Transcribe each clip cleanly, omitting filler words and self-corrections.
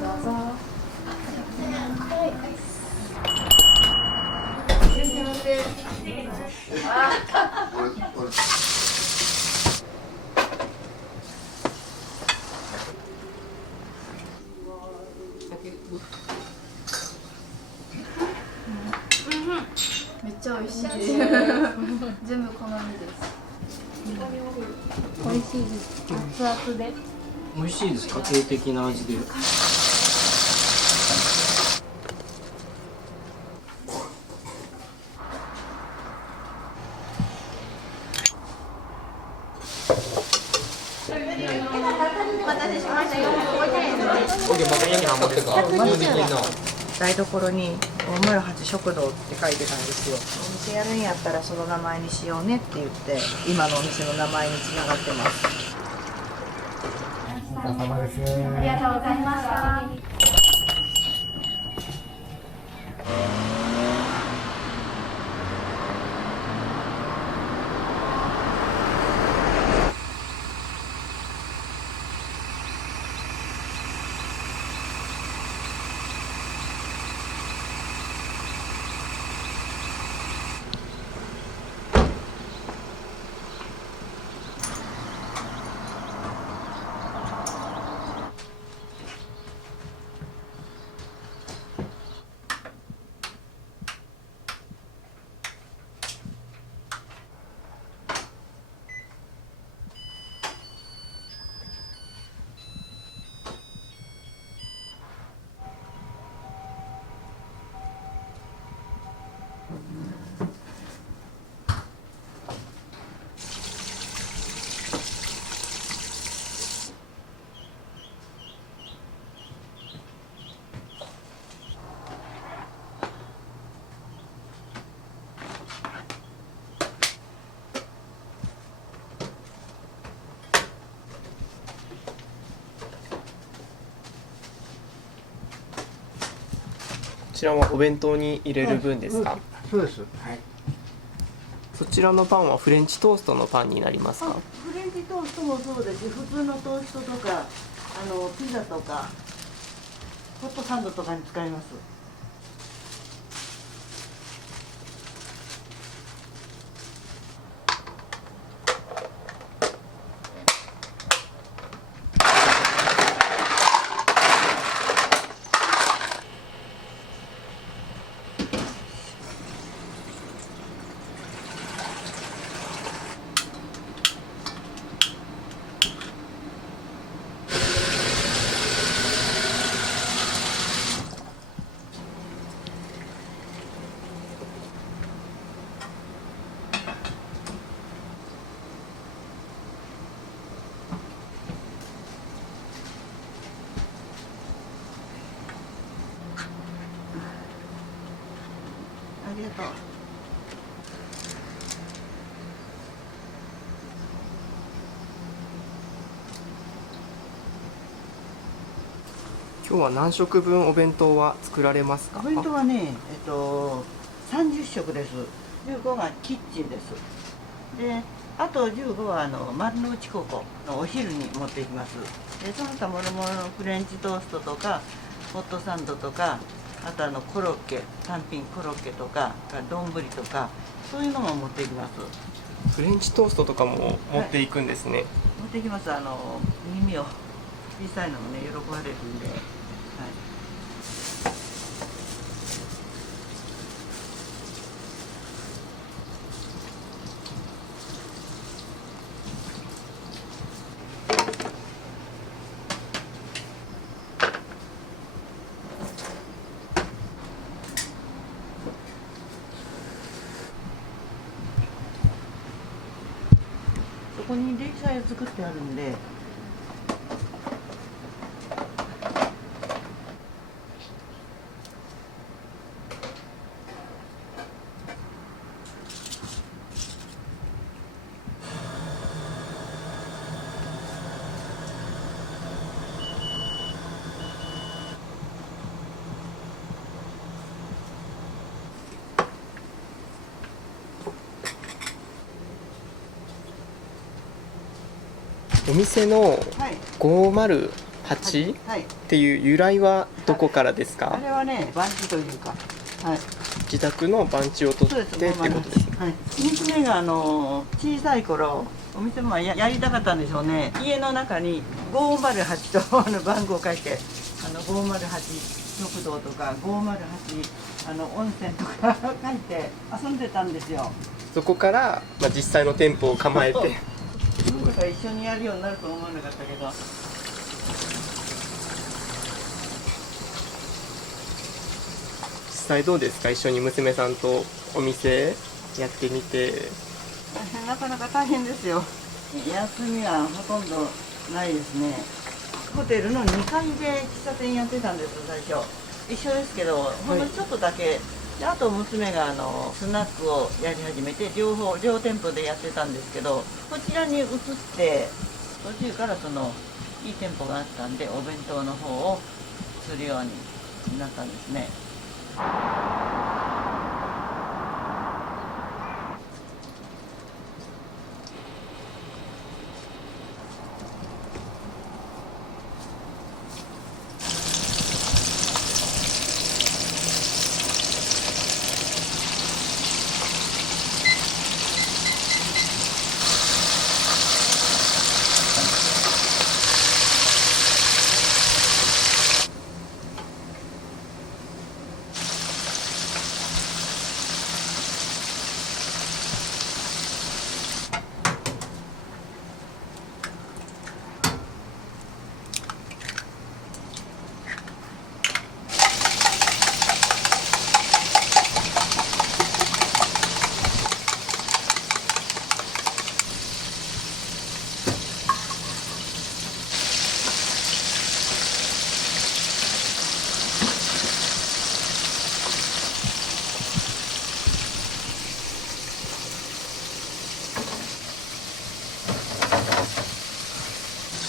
どうぞ。めっちゃ美味しいです。全部好みです。美味しいです。熱々で。美味しいです。家庭的な味で。お待たせしましたよ。台所に508食堂って書いてたんですよ。お店やるんやったらその名前にしようねって言って今のお店の名前につながってます。お疲れ様です。ありがとうございました。こちらはお弁当に入れる分ですか？そうです。はい。そちらのパンはフレンチトーストのパンになりますか？フレンチトーストもそうですし、普通のトーストとかピザとかホットサンドとかに使います。ありがとう。今日は何食分お弁当は作られますか？お弁当はね、30食です。15がキッチンです。で、あと15は丸の内高校のお昼に持っていきます。で、その他もろもろのフレンチトーストとか、ホットサンドとか、あとコロッケ、単品コロッケとか、丼とか、そういうのも持っていきます。フレンチトーストとかも持っていくんですね。持っていきます。耳を小さいのもね、喜ばれるんで。はい。そこに冷菜を作ってあるんで。お店のはい508はい。っていう由来はどこからですあか？れはね、番地というか、はい。自宅の番地を取そうです。ってっていうことですね。はい。娘が小さい頃、お店もやりたかったんでしょうね。家の中に508と番号書いて、508食堂とか508温泉とか書いて遊んでたんですよ。そこから、実際の店舗を構えてだから一緒にやるようになると思わなかったけど。実際どうですか？一緒に娘さんとお店やってみて。なかなか大変ですよ。休みはほとんどないですね。ホテルの2階で喫茶店やってたんです、最初。一緒ですけど、ほんのちょっとだけ。であと娘がスナックをやり始めて両店舗でやってたんですけど、こちらに移って途中からいい店舗があったんでお弁当の方をするようになったんですね。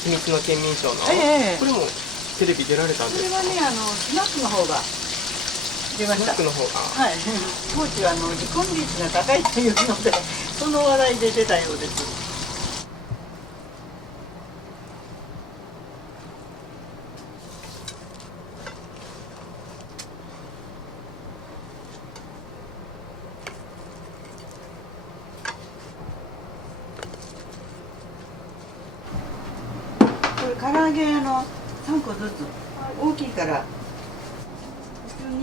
秘密の県民賞の、ええこれもテレビ出られたんですか？それはね、スナックの方が出ました。スナックの方が。はい、高知は離婚率が高いというので、その話題で出たようです。これ唐揚げ3個ずつ、大きいから。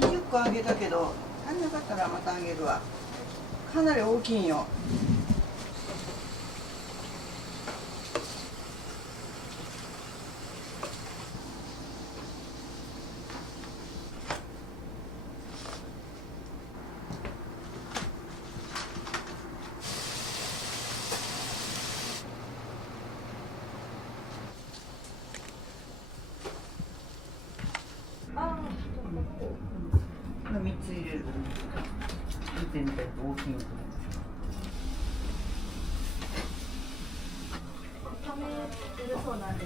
20個あげたけど、足りなかったらまたあげるわ。かなり大きいんよ。3つ入れる。見てみたいと大きいの。そうなんで。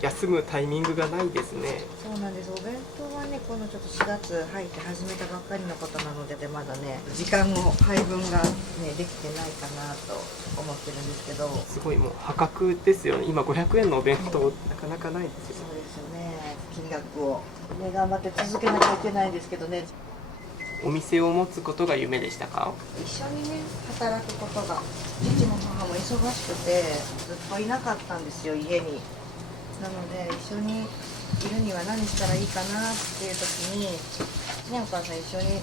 休むタイミングがないですね。そうなんです。お弁当はね、このちょっと4月入って始めたばっかりのことなので、まだね、時間の配分がね、できてないかなと思ってるんですけど。すごいもう破格ですよね。今500円のお弁当、なかなかないですよ。そうですよね。金額をね、頑張って続けなきゃいけないんですけどね。お店を持つことが夢でしたか？一緒にね、働くことが、父も母も忙しくて、ずっといなかったんですよ、家に。なので一緒にいるには何したらいいかなっていう時に、ね、お母さん一緒に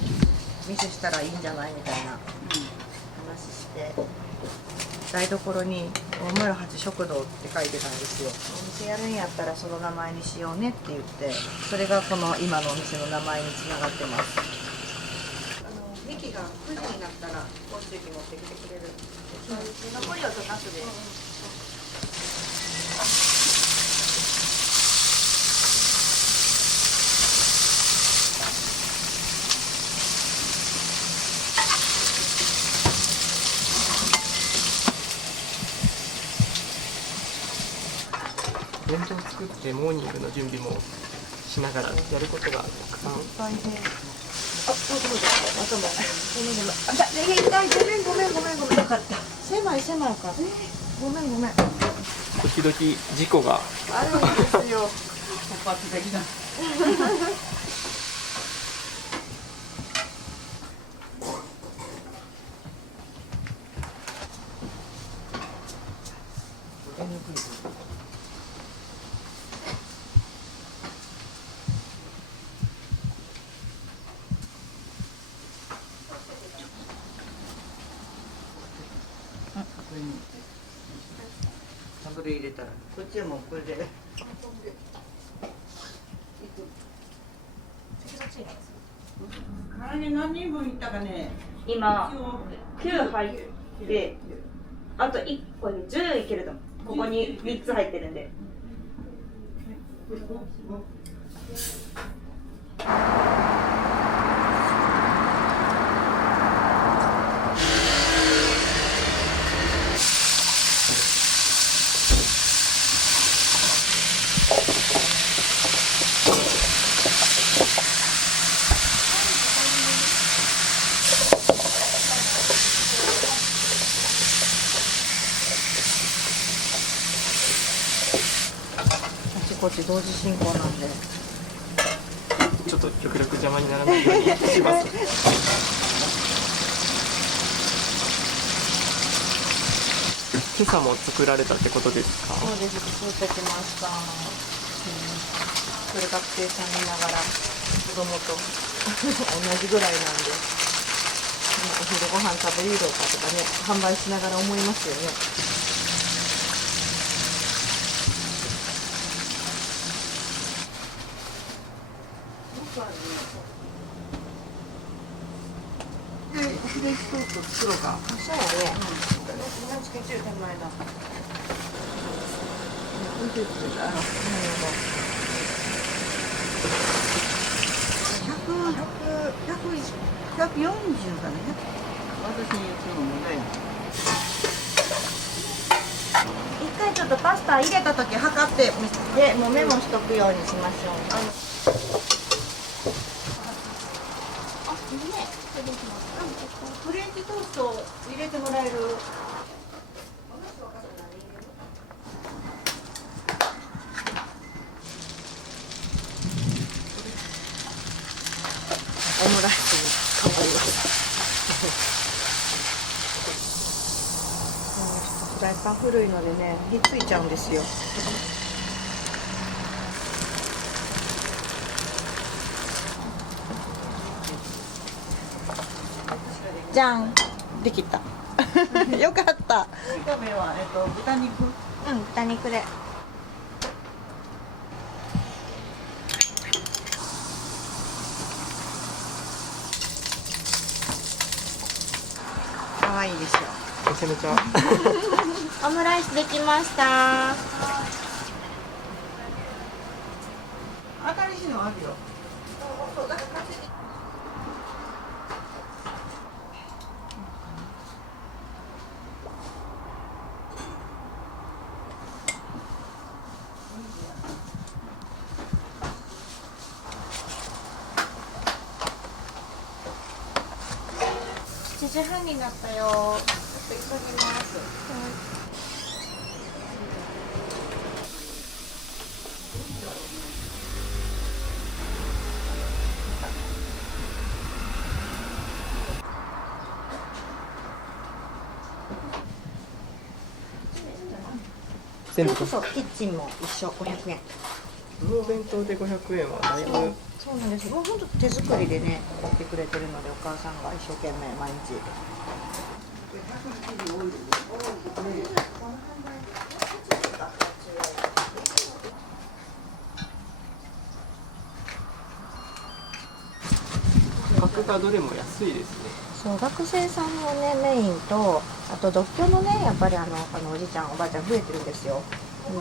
店したらいいんじゃないみたいな話して、台所に508食堂って書いてたんですよ。お店やるんやったらその名前にしようねって言って、それがこの今のお店の名前につながってます。ミキが9時になったらコーチ持ってきてくれる。残りはとナスで。弁当を作ってモーニングの準備もしながらやることがたくさん。大変。あ、そうです。かも。ごめんごめん。あ、ごめんごめんごめん。よかった。狭いか。ごめんごめん。時々事故が。あるんですよ。突発的な。これ入れたら、こっちはもうこれで。唐揚げ何人分いったかね。今9入ってあと1個で10いけると思う。ここに3つ入ってるんで。こっち同時進行なんで。ちょっと極力邪魔にならないようにします。今朝も作られたってことですか？そうです。作ってきました。これ学生さん見ながら子供と同じぐらいなんで、お昼ご飯食べるかとかね、販売しながら思いますよね。フレンチトースト作ろうか。そうやね。何つけてる手前だ。140かね。私に言うの問題ない。一回ちょっとパスタ入れた時測ってでもうメモしとくようにしましょう。いいね。フレンチトースト入れてもらえる。オムライスに変わります。フライパン古いのでね、ひっついちゃうんですよ。じゃん、できた。よかった。炒めは豚肉。豚肉で。可愛いでしょ。めちゃめちゃ。オムライスできました。新しいのあるよ。7時半になったよ。ちょっと急ぎます。全部そう、キッチンも一緒500円。このお弁当で500円はだいぶ。そうなんです。もう本当手作りでね、やってくれてるので、お母さんが一生懸命毎日。価格がどれも安いですね。そう、学生さんのねメインと、あと独居のね、やっぱりおじちゃんおばあちゃん増えてるんですよ。で、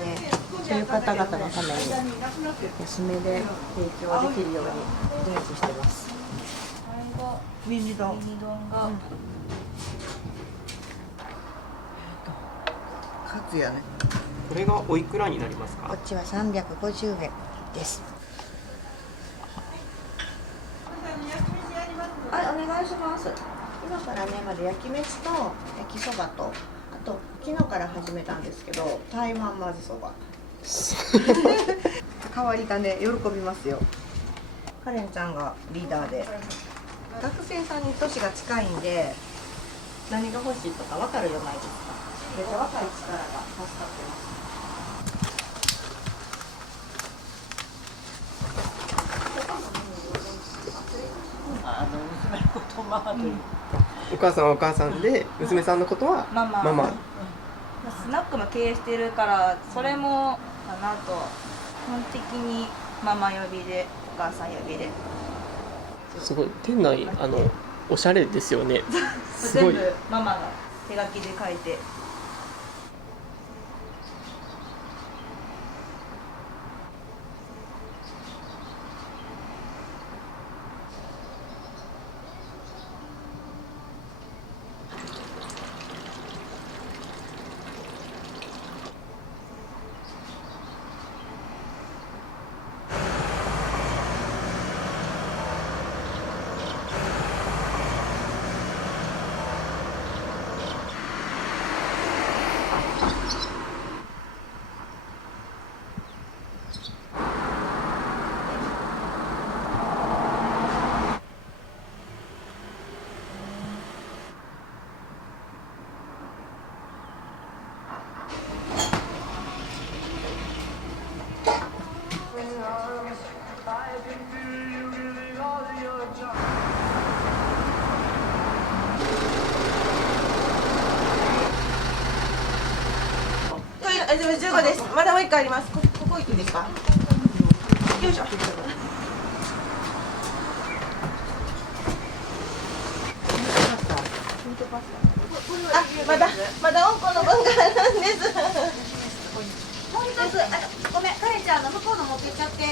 そういう方々のために安めで提供できるように努力してます。ミニ丼。がカツやね。これがおいくらになりますか？こっちは350円です。はい、お願願いします。今からねまだ焼き飯と焼きそばと、あと昨日から始めたんですけど台湾混ぜそば代わりがね喜びますよ。カレンちゃんがリーダーで、学生さんに年が近いんで何が欲しいとか分かるじゃないですか。めっちゃ若い力が助かってます。娘のことママという、お母さんはお母さんで、娘さんのことはママママ。スナックも経営してるからそれもかなと、基本的にママ呼びでお母さん呼びで、すごい店内おしゃれですよね。すごい。全部ママが手書きで書いて。15です。まだもう1回あります。ここ行くんですか。よいしょ。あ、まだ温子の分があるんです。もう一つ、ごめん、カレンちゃん向こうの持ってっちゃって。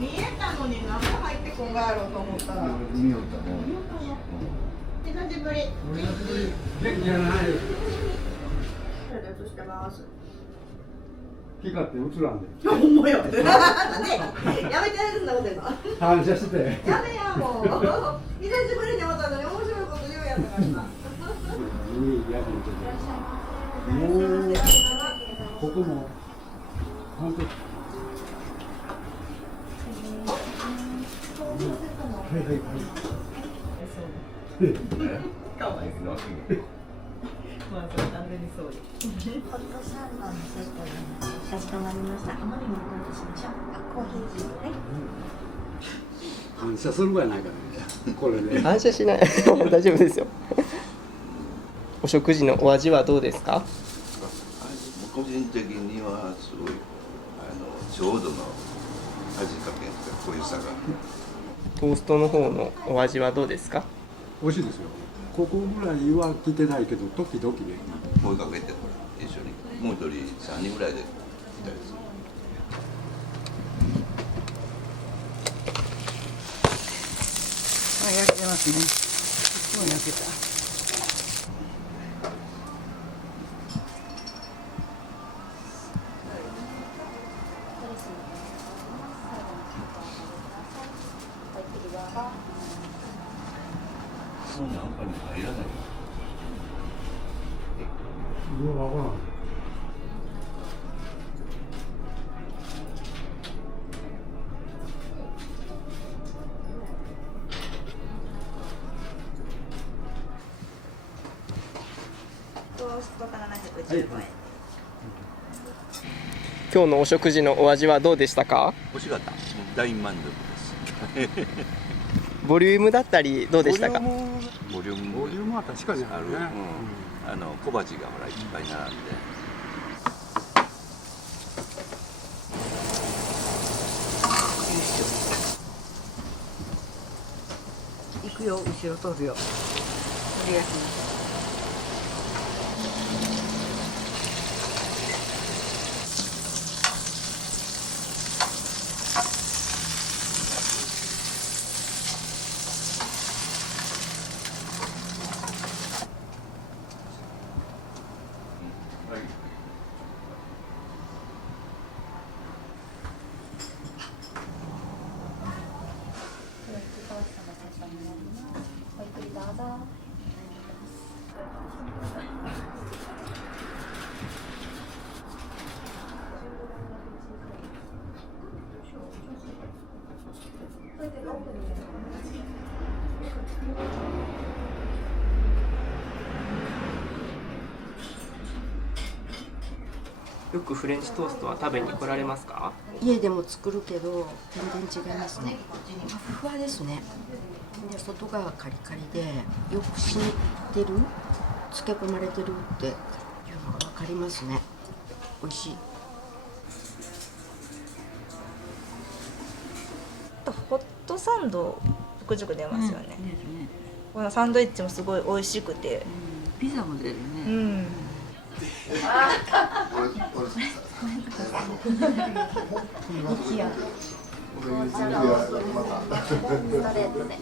見えたのに何も入ってこんがやろうと思ったら。見よったね。久しぶり。元気じゃない。それで映してます。光って映らんで。ほんまよ。ね、やめてそんなこと言うの。反射して。やめやもう。久しぶりに会ったのに面白いこと言うやつがさ。いいやつ見てて。もうここも本当。はいはいはい。かわいそう。まあそう完全にそうよ。ホットサンドのセットにかしこまりました。甘みもどうしましょう。コーヒーですね。反射するぐらいないからね。これね。反射しない。大丈夫ですよ。お食事のお味はどうですか？個人的にはすごいちょうどの味加減とか濃いさが。トーストの方のお味はどうですか？美味しいですよ。ここぐらいは来てないけど時々ね。声かけて一緒にもう一人3人ぐらいでいたりする。あ、焼けてますね。もう焼けた。そのナンパに入らない。 이거 하고トーストが715円。今日のお食事のお味はどうでしたか？美味しかった。もう大満足です。ボリュームだったりどうでしたか？ボリュームは確かにあるね。小鉢がほらいっぱい並んで。行くよ、後ろ通るよ。お願いします。ごゆっくりどうぞ。よくフレンチトーストは食べに来られますか？家でも作るけど全然違いますね。ふわふわですね。で外側カリカリでよく染みてる、漬け込まれてるっていうのが分かりますね。美味しい。ホットサンドちょくちょく出ますよね。このサンドイッチもすごい美味しくて、ピザも出るね。うん。息や。紅茶のストレートで。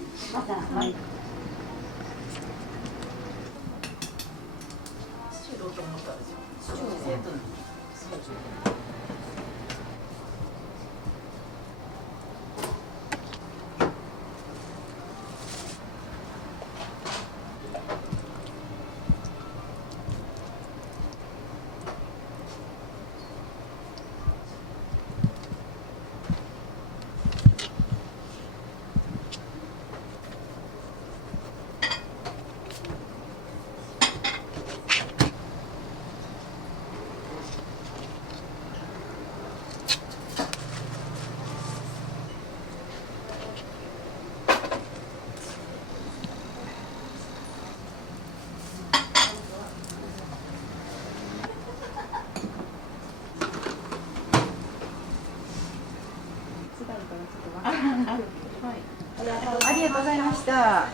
ありがとうございました。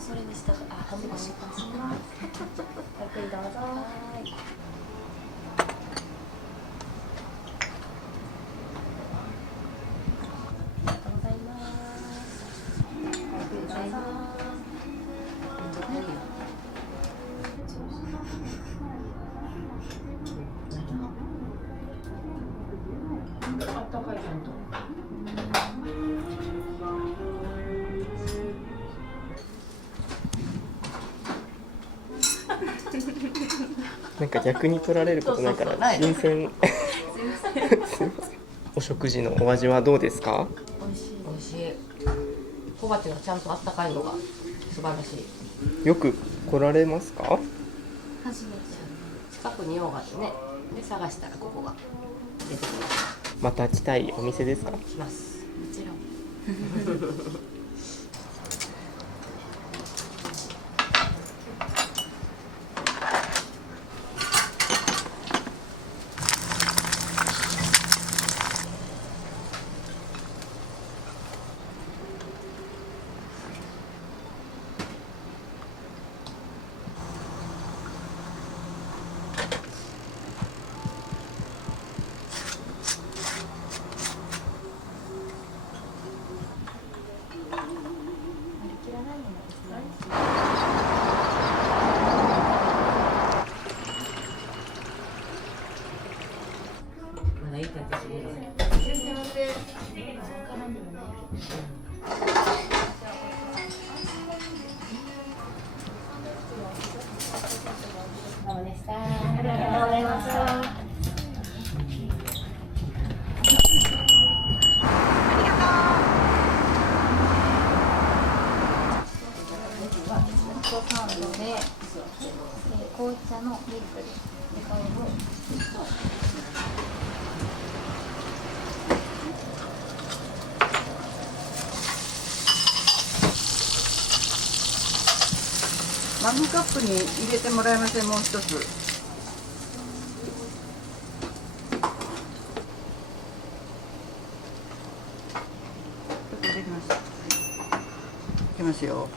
それでした。あ、恥ずかしい。ゆっくりどうぞ。なんか逆に取られることないから新鮮。すいません。お食事のお味はどうですか？美味しい。美味しい。小鉢がちゃんとあったかいのが素晴らしい。よく来られますか？初めて。近くに用があってね。で探したらここが出てきました。また来たいお店ですか？来ます。もちろん。トで、紅茶のミルクです。で、これをマグカップに入れてもらえません？もう一つ。できました。いきますよ。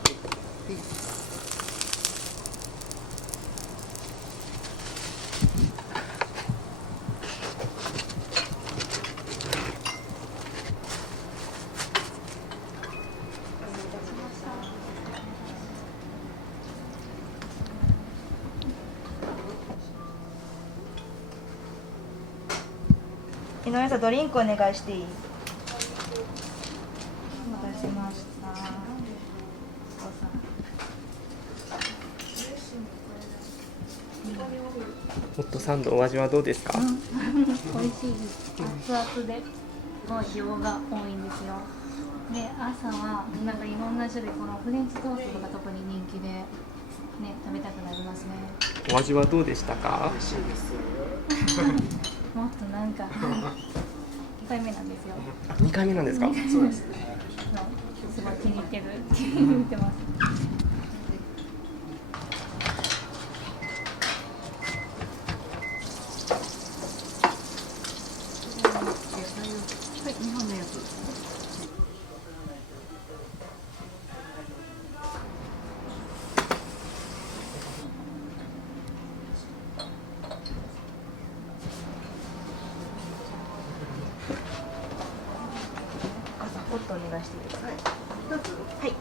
井上さん、ドリンクお願いしていい？お待たせしました。ホットサンドお味はどうですか？美味しいです。熱々ですごい量が多いんですよ。で、朝はなんかいろんな種類、このフレンチトーストとか特に人気でね、食べたくなりますね。お味はどうでしたか？美味しいです。もっとなんか2回目なんですよ。2回目なんですか？そうですね。すごい気に入ってます。はい、日本のやつ。ホットお願いしていいですか？はい、一つ。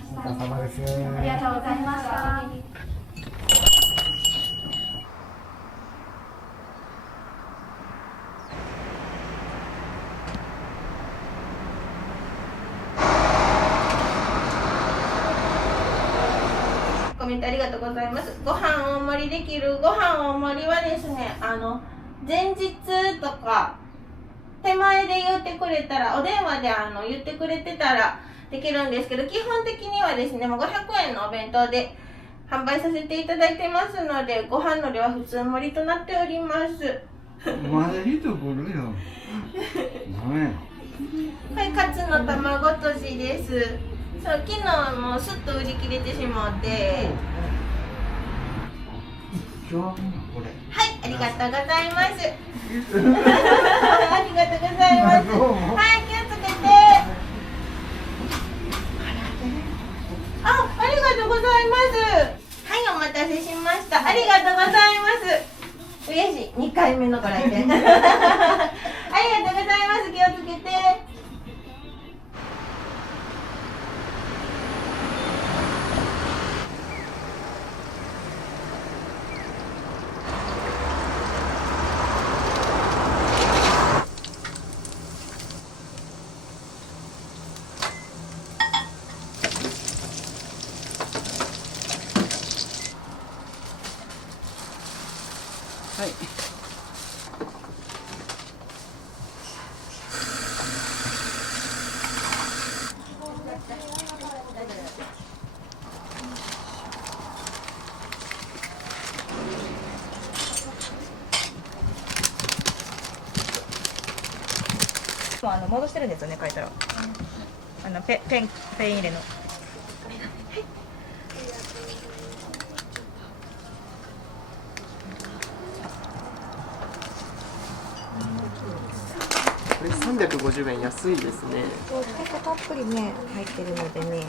お疲れ様です。ありがとうございました。コメントありがとうございます。ご飯大盛りできるご飯大盛りはですね、前日とか手前で言ってくれたら、お電話で言ってくれてたらできるんですけど、基本的にはですね、もう500円のお弁当で販売させていただいてますので、ご飯の量は普通盛りとなっております。まだ人来るよ。ごめん。これカツの卵とじです。そう、昨日もうすっと売り切れてしまって。今日これ。はい、ありがとうございます。ありがとうございます。はい、気をつけて。ありがとうございます。はい、お待たせしました。ありがとうございます。嬉しい、2回目のご来店。ありがとうございます。気をつけて。はい。もう戻してるんですよね、書いたら。ペン入れの。これ350円安いですね。結構たっぷりね入ってるのでね、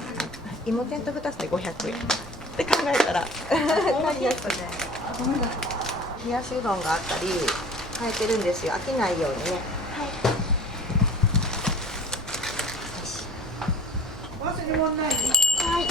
芋天と2つで500円って考えたら足りやすくね。冷やしうどんがあったり変えてるんですよ、飽きないようにね。忘れ物ない？はい。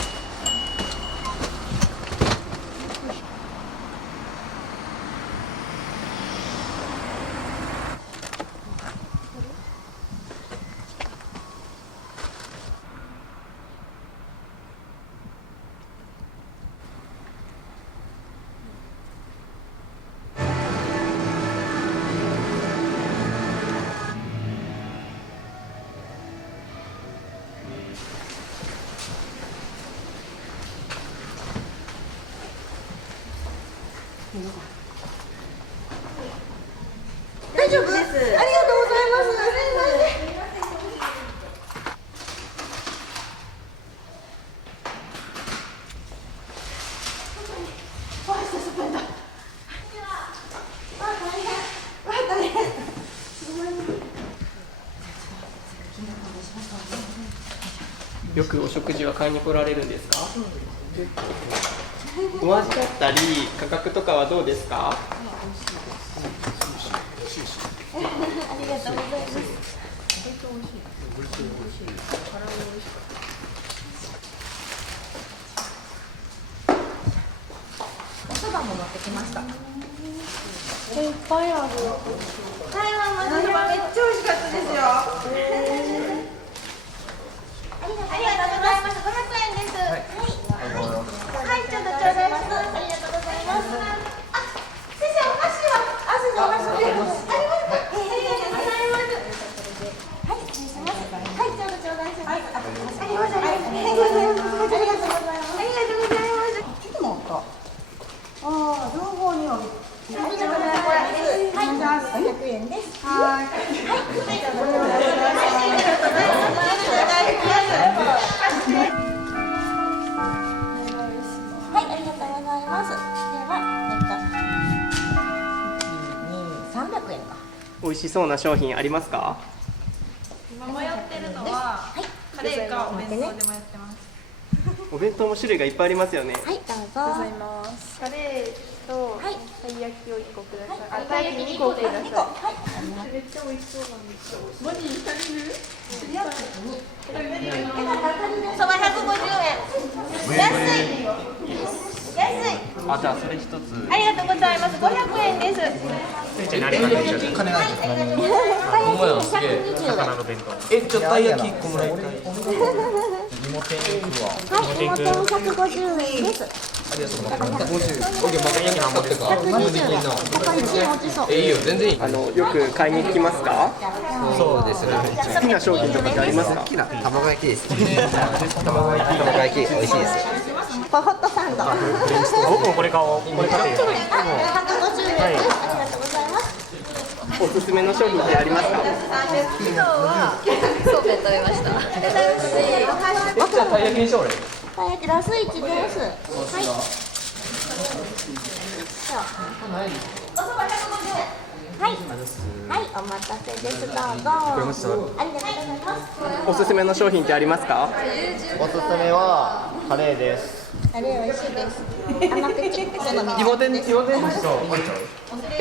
大丈夫です。ありがとうございます。よくお食事は買いに来られるんですか？お味だったり価格とかはどうですか？ありがとうございます。おそばも持ってきました。いっぱいある。台湾のそばめっちゃ美味しかったですよ。ありがとうございます。500円です。はい、ちょっと頂戴します。ありがとうございます。あ、先生お箸は？あ、先生お箸ありますか？ありがとうございます。はい、失礼します。はい、ちょっと頂戴します。ありがとうございます。ありがとうございます。ありがとうございます。ありがとうございます。ちょっと待った。ああ、両方には。ありがとうございます。はい、500円です。はい。はい、ありがとうございます。はい、ありがとうございます。では、300円か。美味しそうな商品ありますか？今迷ってるのは、カレーかお弁当で迷ってます。お弁当も種類がいっぱいありますよね。はい、どうぞ。ございます。カレーとたい焼きを1個ください。あ、たい焼き2個ください。めっちゃ美味しそうなんですよ。マジ足りる？そば150円。安い。安い。あ、じゃあそれ一つ。ありがとうございます。500円です。金ないです。ほんまや、すげえ。魚の弁当。じゃあたい焼き1個もらいたい。芋天行くわ。はい、芋天150円です。ありがとうございます。50。オッケー、また焼き何本ですか？120円。高い1円落ちそう。いいよ、全然いい。よく買いに行きますか？そうですね。好きな商品とかってありますか？好きな卵焼きです。卵焼き美味しいです。ホットサンド。僕もこれ買おう。これ買ってよ。150円です。ありがとうございます。おすすめの商品ってありますか？昨日はそうめん食べました。じゃあたい焼きにしよう俺。たい焼きラスイチです。はい。おそば150円。はい。はい、お待たせです。どうぞ。ありがとうございます。おすすめの商品ってありますか？おすすめはカレーです。カレー美味しいです。甘口。芋天美味しそう。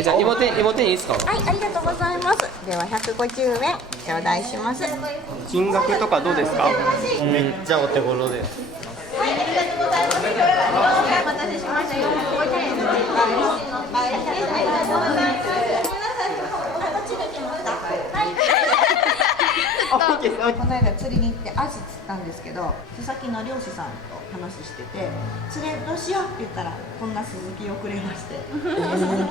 じゃあ芋天いいですか？はい、ありがとうございます。では150円頂戴します。金額とかどうですか？めっちゃお手頃です。はい、ありがとうございます。お待たせしました。450円です。ありがとうございます。この間釣りに行ってアジ釣ったんですけど、須崎の漁師さんと話してて、釣れどうしようって言ったらこんなスズキをくれまして、スズキ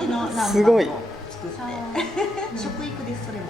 の南蛮を作って食育です。それも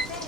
2000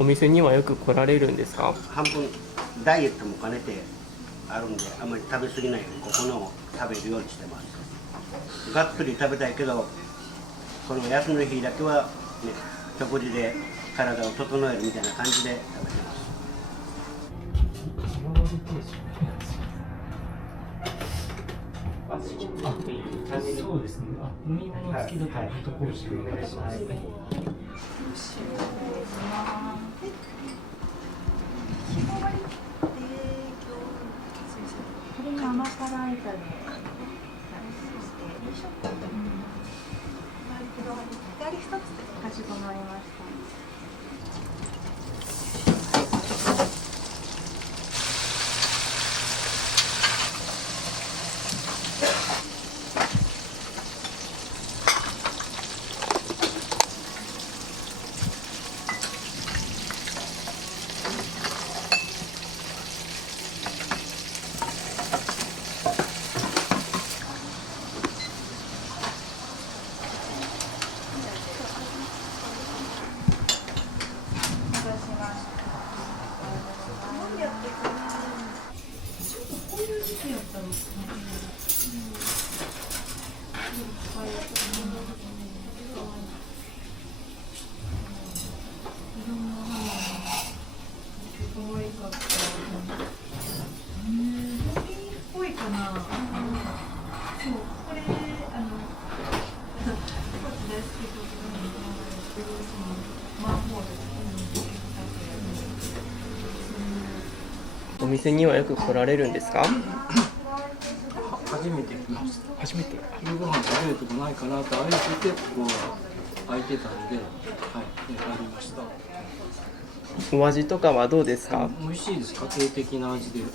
お店にはよく来られるんですか？半分ダイエットも兼ねてあるんで、あんまり食べ過ぎないようにここのを食べるようにしてます。がっつり食べたいけど、この休みの日だけは、ね、食事で体を整えるみたいな感じで食べてます。そうですね。飲み物付きだとホットコーヒーお願いします。これが甘辛炒め。左一つかしこまりました。お店にはよく来られるんですか？初めて来ました。初めて。夕ご飯食べるとこないかなと歩いてて、ここ空いてたんで、はい、選びました。お味とかはどうですか？美味しいです。家庭的な味で。はい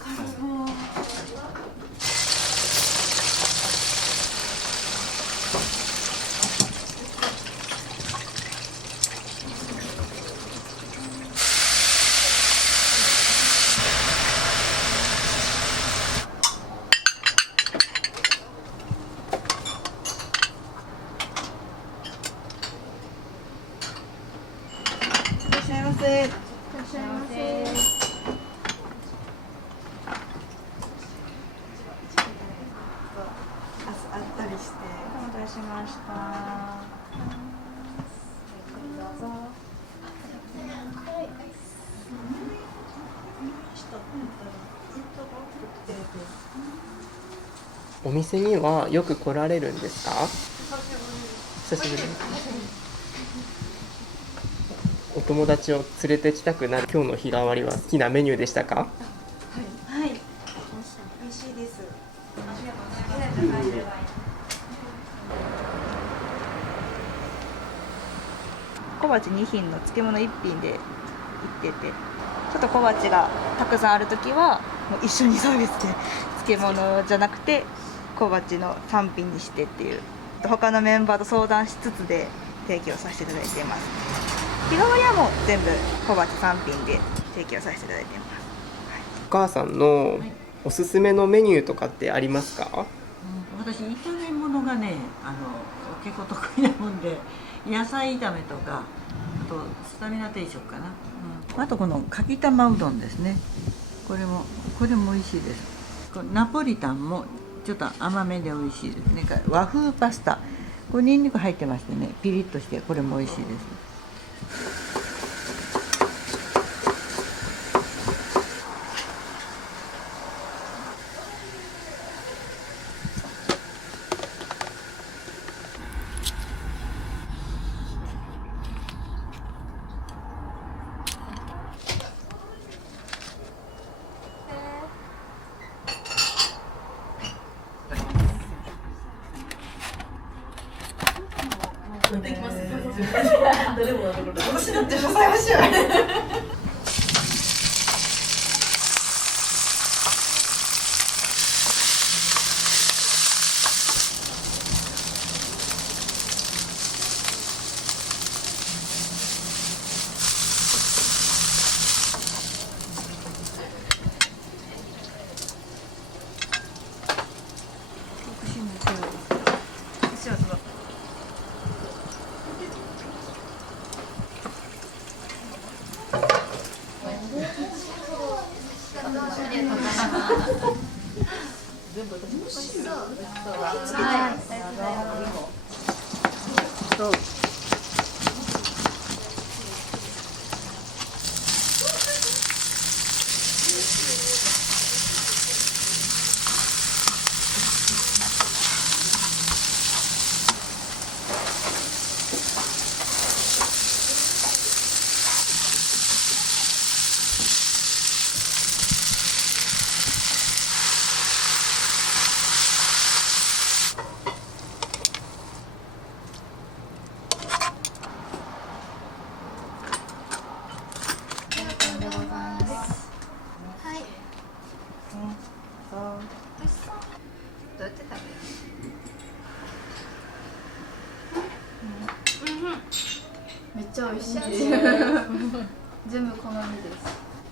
お店にはよく来られるんですか？久しぶり。お友達を連れてきたくなる今日の日替わりは好きなメニューでしたか？はい、美味しいです。ありがとうございます。小鉢2品の漬物1品で行ってて、ちょっと小鉢がたくさんあるときはもう一緒にサービスで漬物じゃなくて小鉢の3品にしてっていう、他のメンバーと相談しつつで提供させていただいています。日替わりはもう全部小鉢3品で提供させていただいています。お母さんのおすすめのメニューとかってありますか？私炒め物がね、結構得意なもんで、野菜炒めとか、あとスタミナ定食かな、あとこのかきたまうどんですね。これも美味しいです。これナポリタンもちょっと甘めで美味しいですね。和風パスタ、これニンニク入ってましてね、ピリッとしてこれも美味しいです。できます。どれも私だって支えましょう。めっちゃ美味しいです全部好みで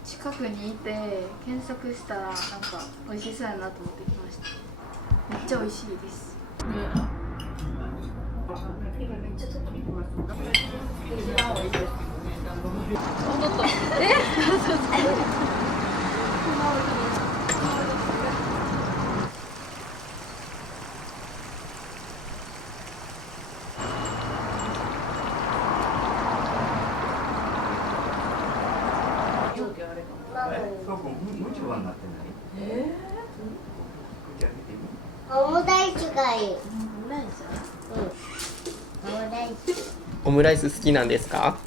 す近くにいて検索したらなんか美味しそうやなと思ってきましためっちゃ美味しいですオムライスがいい。オムライス好きなんですか？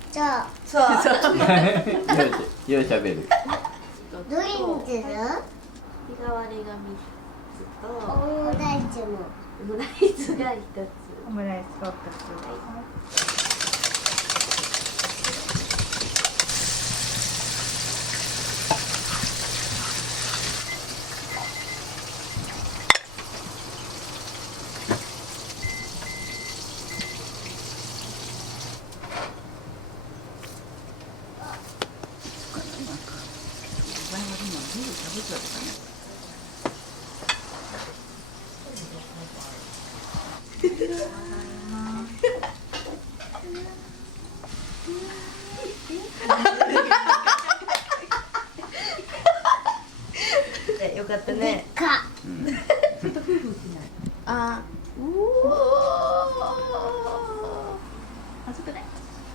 そう。ようしゃべる。ドリンクス？日替わりが3つとオムライスも。オムライスが1つ。オムライスが2つ。よかったね。あ、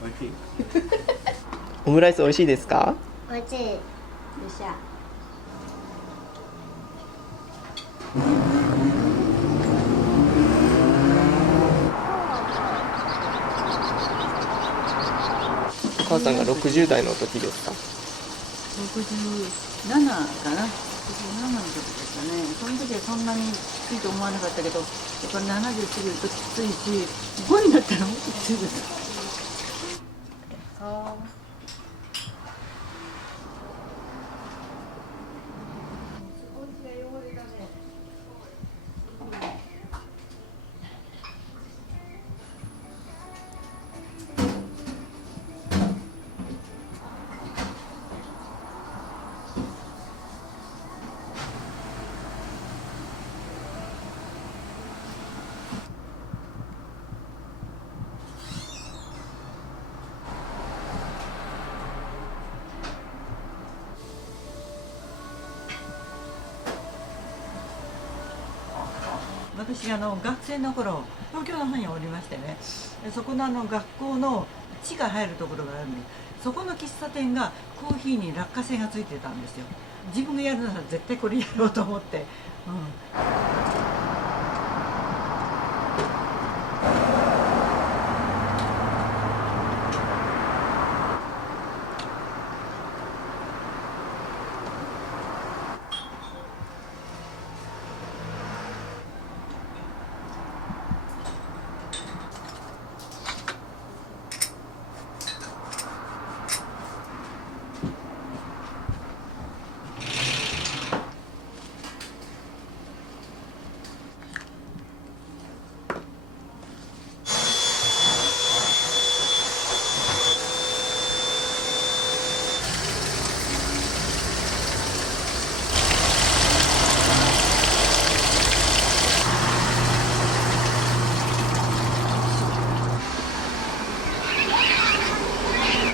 おいしい。オムライス美味しいですか？美味しい。よっしゃ。お母さんが60代の時ですか67かな、67の時ですかね。その時はそんなにきついと思わなかったけど、やっぱ70過ぎるときついし、5になったらもっときついです。私学生の頃東京の方におりましてね、そこの学校の地下入るところがあるんで、そこの喫茶店がコーヒーに落花生がついてたんですよ。自分がやるなら絶対これやろうと思って、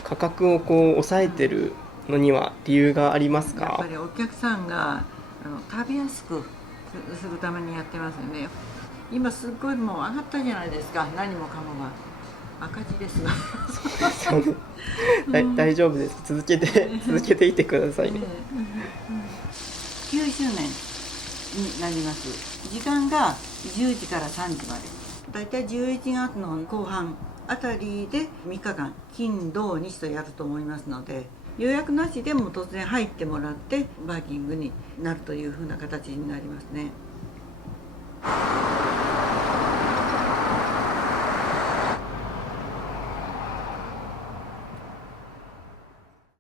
価格をこう抑えてるのには理由がありますか？やっぱりお客さんが食べやすくするためにやってますよね。今すっごいもう上がったじゃないですか、何もかもが赤字ですがそうね、大丈夫です。続けていてくださいね。9周年になります。時間が10時から3時まで、だいたい11月の後半あたりで3日間金土日とやると思いますので、予約なしでも突然入ってもらってバーキングになるというふうな形になりますね。